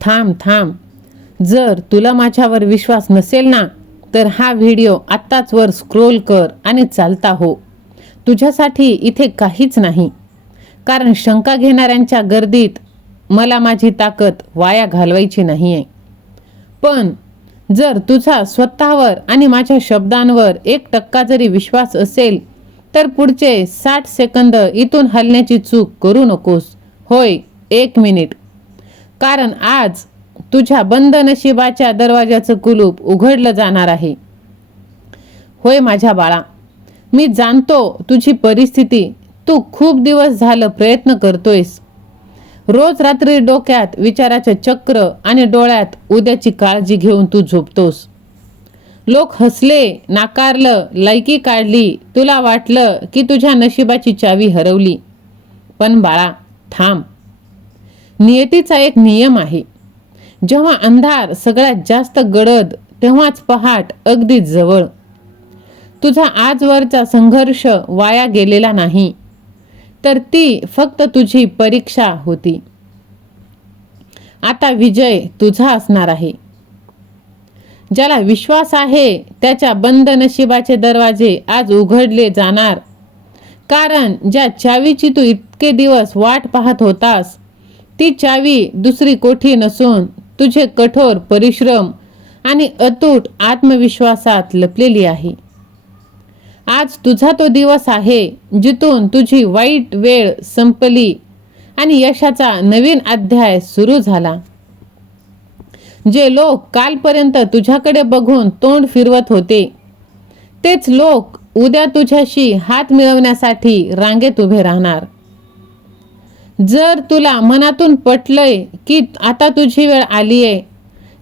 थांब थांब. जर तुला माझ्यावर विश्वास नसेल ना, तर हा व्हिडिओ आत्ताच वर स्क्रोल कर आणि चालता हो. तुझ्यासाठी इथे काहीच नाही. कारण शंका घेणाऱ्यांच्या गर्दीत मला माझी ताकद वाया घालवायची नाहीये. पण जर तुझा स्वतःवर आणि माझ्या शब्दांवर 1% जरी विश्वास असेल, तर पुढचे 60 सेकंद इथून हलण्याची चूक करू नकोस. होय, 1 मिनिट. कारण आज तुझ्या बंद नशिबाच्या दरवाजाचं कुलूप उघडलं जाणार आहे. होय माझ्या बाळा, मी जाणतो तुझी परिस्थिती. तू खूप दिवस झालं प्रयत्न करतोयस. रोज रात्री डोक्यात विचाराचं चक्र आणि डोळ्यात उद्याची काळजी घेऊन तू झोपतोस. लोक हसले, नाकारलं, लायकी काढली. तुला वाटलं की तुझ्या नशिबाची चावी हरवली. पण बाळा, थांब. नियतीचा एक नियम आहे. जेव्हा अंधार सगळ्यात जास्त गडद, तेव्हाच पहाट अगदी जवळ. तुझा आजवरचा संघर्ष वाया गेलेला नाही, तर ती फक्त तुझी परीक्षा होती. आता विजय तुझा असणार आहे. ज्याला विश्वास आहे त्याच्या बंद नशिबाचे दरवाजे आज उघडले जाणार. कारण ज्या चावीची तू इतके दिवस वाट पाहत होतास, ती चावी दुसरी कोठी नसून तुझे कठोर परिश्रम आणि अतूट आत्मविश्वासात लपलेली आहे. आज तुझा तो दिवस आहे जिथून तुझी वाईट वेळ संपली आणि यशाचा नवीन अध्याय सुरू झाला. जे लोक कालपर्यंत तुझ्याकडे बघून तोंड फिरवत होते, तेच लोक उद्या तुझ्याशी हात मिळवण्यासाठी रांगेत उभे राहणार. जर तुला मनातून पटलंय की आता तुझी वेळ आली आहे,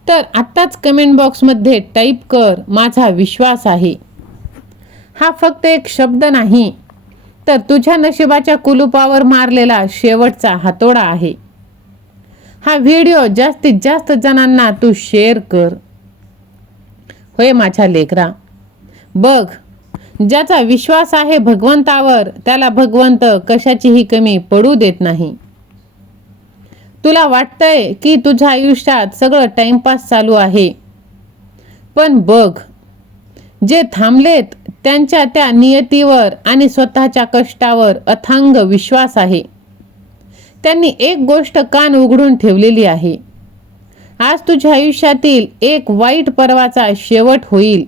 तर आत्ताच कमेंट बॉक्समध्ये टाईप कर, माझा विश्वास आहे. हा फक्त एक शब्द नाही, तर तुझ्या नशिबाच्या कुलुपावर मारलेला शेवटचा हातोडा आहे. हा व्हिडिओ जास्तीत जास्त जणांना तू शेअर कर. होय माझ्या लेकरा, बघ, ज्याचा विश्वास आहे भगवंतावर, त्याला भगवंत कशाचीही कमी पडू देत नाही. तुला वाटतंय की तुझ्या आयुष्यात सगळं टाइमपास चालू आहे, पण बघ, जे थांबलेत त्यांच्या त्या नियतीवर आणि स्वतःच्या कष्टावर अथांग विश्वास आहे. त्यांनी एक गोष्ट कान उघडून ठेवलेली आहे. आज तुझ्या आयुष्यातील एक वाईट पर्वाचा शेवट होईल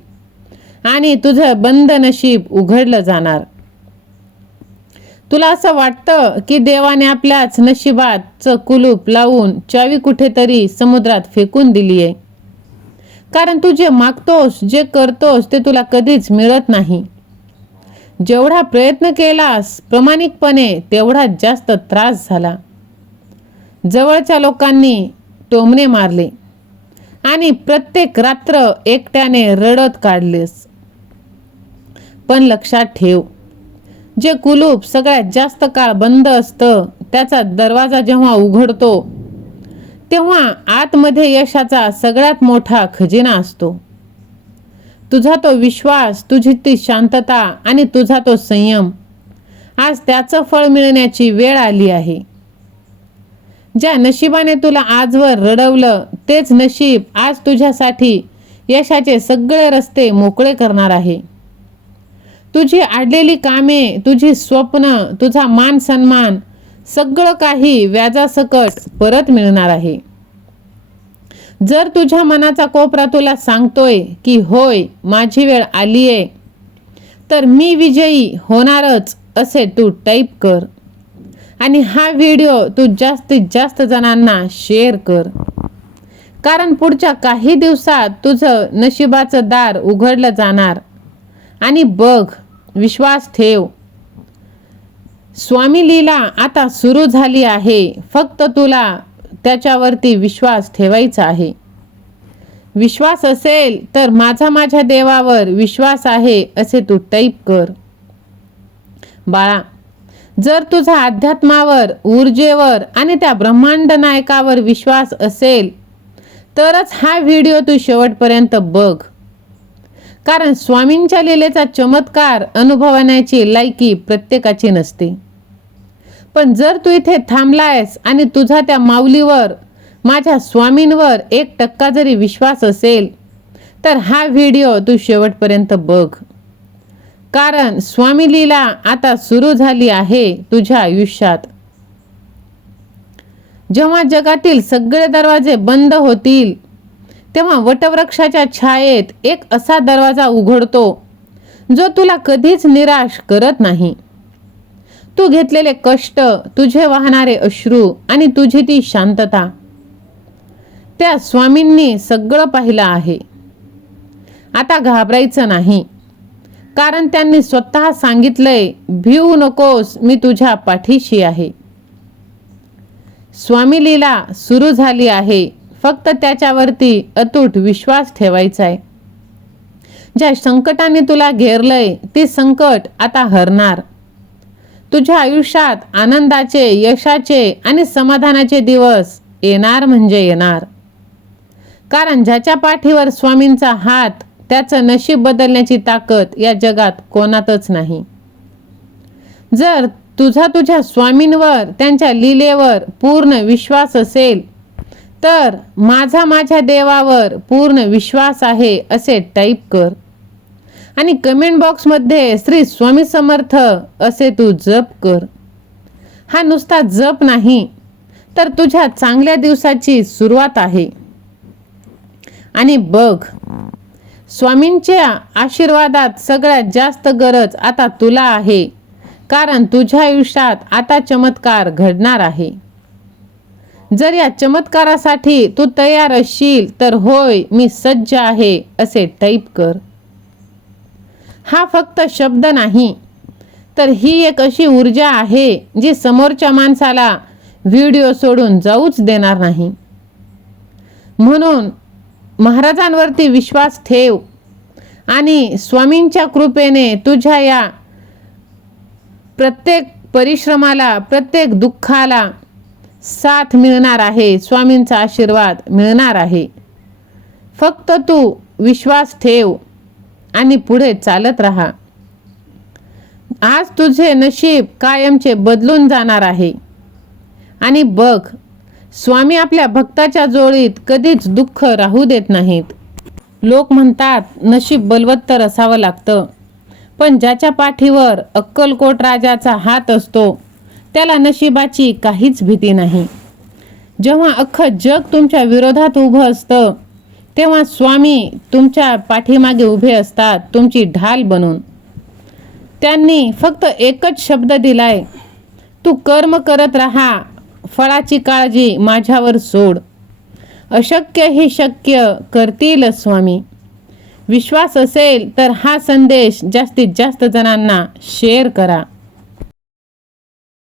आणि तुझं बंद नशीब उघडलं जाणार. तुला असं वाटतं की देवाने आपल्याच नशिबाचं कुलूप लावून चावी कुठेतरी समुद्रात फेकून दिली आहे. कारण तू जे मागतोस, जे करतोस, ते तुला कधीच मिळत नाही. जेवढा प्रयत्न केलास प्रामाणिकपणे, तेवढा जास्त त्रास झाला. जवळच्या लोकांनी टोमणे मारले आणि प्रत्येक रात्र एकट्याने रडत काढलेस. पण लक्षात ठेव, जे कुलूप सगळ्यात जास्त काळ बंद असतं, त्याचा दरवाजा जेव्हा उघडतो, तेव्हा आतमध्ये यशाचा सगळ्यात मोठा खजिना असतो. तुझा तो विश्वास, तुझी ती शांतता आणि तुझा तो संयम, आज त्याचं फळ मिळण्याची वेळ आली आहे. ज्या नशिबाने तुला आजवर रडवलं, तेच नशीब आज तुझ्यासाठी यशाचे सगळे रस्ते मोकळे करणार आहे. तुझी अडलेली कामे, तुझी स्वप्न, तुझा मान सन्मान, सगळं काही व्याजासकट परत मिळणार आहे. जर तुझ्या मनाचा कोपरा तुला सांगतोय की होय, माझी वेळ आली आहे, तर मी विजयी होणारच असे तू टाईप कर आणि हा व्हिडिओ तू जास्तीत जास्त जणांना शेअर कर. कारण पुढच्या काही दिवसात तुझं नशिबाचं दार उघडलं जाणार. आणि बघ, विश्वास ठेव, स्वामी लीला आता सुरू झाली आहे. फक्त तुला त्याच्यावरती विश्वास ठेवायचा आहे. विश्वास असेल तर माझ्या देवावर विश्वास आहे असे तू टाईप कर. बाळा, जर तुझा अध्यात्मावर, ऊर्जेवर आणि त्या ब्रह्मांड नायकावर विश्वास असेल, तरच हा व्हिडिओ तू शेवटपर्यंत बघ. कारण स्वामींच्या लीलेचा चमत्कार अनुभवण्याची लायकी प्रत्येकाची नसते. पण जर तू इथे थांबलायस आणि तुझा त्या माऊलीवर माझ्या स्वामींवर 1% जरी विश्वास असेल तर हा व्हिडिओ तू शेवटपर्यंत बघ, कारण स्वामी लीला आता सुरू झाली आहे तुझ्या आयुष्यात. जेव्हा जगातील सगळे दरवाजे बंद होतील तेव्हा वटवृक्षाच्या छायेत एक असा दरवाजा उघडतो जो तुला कधीच निराश करत नाही. तू घेतलेले कष्ट, तुझे वाहणारे अश्रू आणि तुझी ती शांतता, त्या स्वामींनी सगळं पाहिलं आहे. आता घाबरायचं नाही, कारण त्यांनी स्वतः सांगितलंय, भिवू नकोस, मी तुझ्या पाठीशी आहे. स्वामी लीला सुरू झाली आहे, फक्त त्याच्यावरती अतूट विश्वास ठेवायचा आहे. ज्या संकटाने तुला घेरलंय ते संकट आता हरणार. तुझ्या आयुष्यात आनंदाचे, यशाचे आणि समाधानाचे दिवस येणार म्हणजे येणार. कारण ज्याच्या पाठीवर स्वामींचा हात, त्याचं नशीब बदलण्याची ताकद या जगात कोणातच नाही. जर तुझ्या स्वामींवर, त्यांच्या लीलेवर पूर्ण विश्वास असेल तर माझ्या देवावर पूर्ण विश्वास आहे असे टाईप कर आणि कमेंट बॉक्समध्ये श्री स्वामी समर्थ असे तू जप कर. हा नुसता जप नाही, तर तुझ्या चांगल्या दिवसाची सुरुवात आहे. आणि बघ, स्वामींच्या आशीर्वादात सगळ्यात जास्त गरज आता तुला आहे, कारण तुझ्या आयुष्यात आता चमत्कार घडणार आहे. जर या चमत्कारासाठी तू तयार असशील तर होय, मी सज्ज आहे असे टाईप कर. हा फक्त शब्द नाही, तर ही एक अशी ऊर्जा आहे जी समोरच्या माणसाला व्हिडिओ सोडून जाऊच देणार नाही. म्हणून महाराजांवरती विश्वास ठेव आणि स्वामींच्या कृपेने तुझ्या या प्रत्येक परिश्रमाला, प्रत्येक दुःखाला साथ मिळणार आहे. स्वामींचा आशीर्वाद मिळणार आहे. फक्त तू विश्वास ठेव आणि पुढे चालत राहा. आज तुझे नशीब कायमचे बदलून जाणार आहे. आणि बघ, स्वामी आपल्या भक्ताच्या जोडीत कधीच दुःख राहू देत नाहीत. लोक म्हणतात नशीब बलवत्तर असावं लागतं, पण ज्याच्या पाठीवर अक्कलकोट राजाचा हात असतो त्याला नशिबाची काहीच भीती नाही. जेव्हा अख्खं जग तुमच्या विरोधात उभं असतं तेव्हा स्वामी तुमच्या पाठीमागे उभे असतात, तुमची ढाल बनून. त्यांनी फक्त एकच शब्द दिलाय, तू कर्म करत राहा, फळाची काळजी माझ्यावर सोड. अशक्य ही शक्य करतील स्वामी. विश्वास असेल तर हा संदेश जास्तीत जास्त जणांना शेअर करा.